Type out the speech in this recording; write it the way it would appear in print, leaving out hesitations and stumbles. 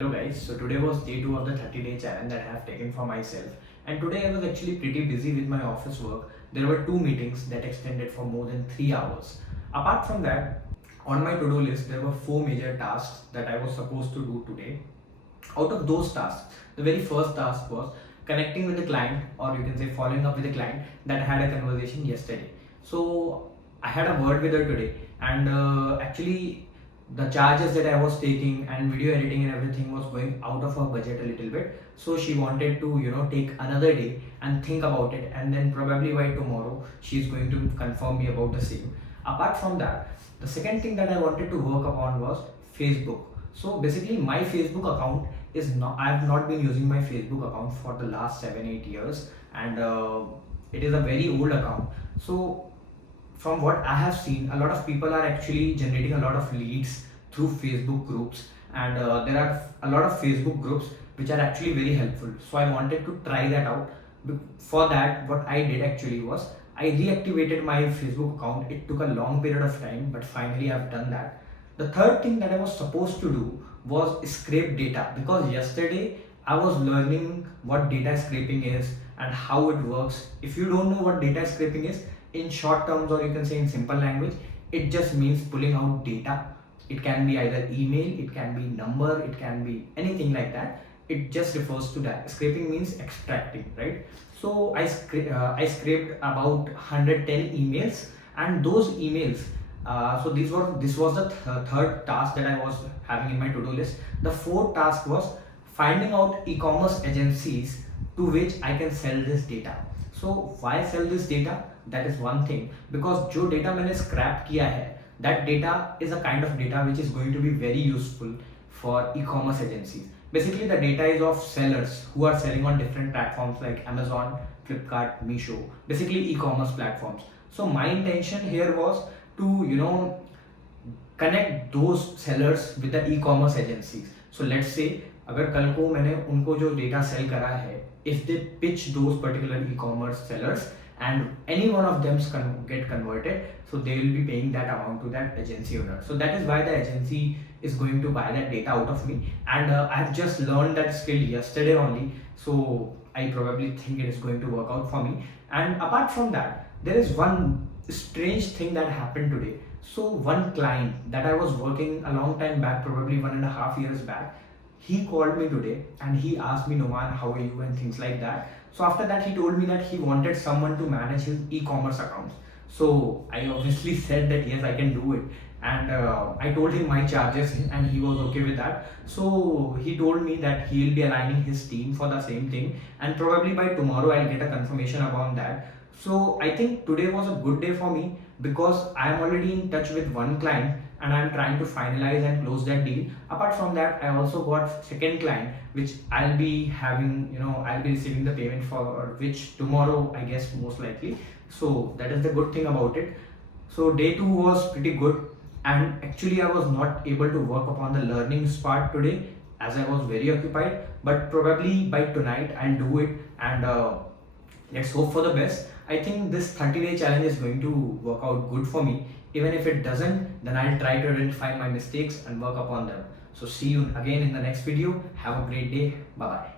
Hello guys, so today was day 2 of the 30-day challenge that I have taken for myself, and today I was actually pretty busy with my office work. There were 2 meetings that extended for more than 3 hours. Apart from that, on my to-do list there were 4 major tasks that I was supposed to do today. Out of those tasks, the very first task was connecting with the client, or you can say following up with the client that had a conversation yesterday. So I had a word with her today, and actually the charges that I was taking and video editing and everything was going out of her budget a little bit. So she wanted to, take another day and think about it, and then probably by tomorrow she's going to confirm me about the same. Apart from that, the second thing that I wanted to work upon was Facebook. So basically, my Facebook account is not. I have not been using my Facebook account for the last 7-8 years, and it is a very old account. So from what I have seen, a lot of people are actually generating a lot of leads through Facebook groups, and there are a lot of Facebook groups which are actually very helpful. So I wanted to try that out. For that, what I did actually was I reactivated my Facebook account. It took a long period of time, but finally I've done that. The third thing that I was supposed to do was scrape data, because yesterday I was learning what data scraping is and how it works. If you don't know what data scraping is, in short terms, or you can say in simple language, it just means pulling out data. It can be either email, it can be number, it can be anything like that. It just refers to that. Scraping means extracting, right? So I scraped about 110 emails, and those emails, so this was the third task that I was having in my to-do list. The fourth task was finding out e-commerce agencies to which I can sell this data. So why sell this data? That is one thing, because जो data मैंने scrap किया है, that data is a kind of data which is going to be very useful for e-commerce agencies. Basically, the data is of sellers who are selling on different platforms like Amazon, Flipkart, Meesho, basically e-commerce platforms. So my intention here was to connect those sellers with the e-commerce agencies. So let's say अगर कल को मैंने उनको जो data cell करा है, if they pitch those particular e-commerce sellers and any one of them get converted, so they will be paying that amount to that agency owner. So that is why the agency is going to buy that data out of me, and I have just learned that skill yesterday only, so I probably think it is going to work out for me. And apart from that, there is one strange thing that happened today. So one client that I was working a long time back, probably 1.5 years back, he called me today and he asked me, Noman, how are you, and things like that. So after that, he told me that he wanted someone to manage his e-commerce accounts. So I obviously said that yes, I can do it, and I told him my charges, and he was okay with that. So he told me that he will be aligning his team for the same thing, and probably by tomorrow I'll get a confirmation about that. So I think today was a good day for me, because I am already in touch with one client and I'm trying to finalize and close that deal. Apart from that, I also got second client which I'll be having, I'll be receiving the payment for which tomorrow, I guess, most likely. So that is the good thing about it. So day 2 was pretty good, and actually I was not able to work upon the learnings part today as I was very occupied, but probably by tonight I'll do it, and let's hope for the best. I think this 30-day challenge is going to work out good for me. Even if it doesn't, then I'll try to identify my mistakes and work upon them. So see you again in the next video. Have a great day. Bye bye.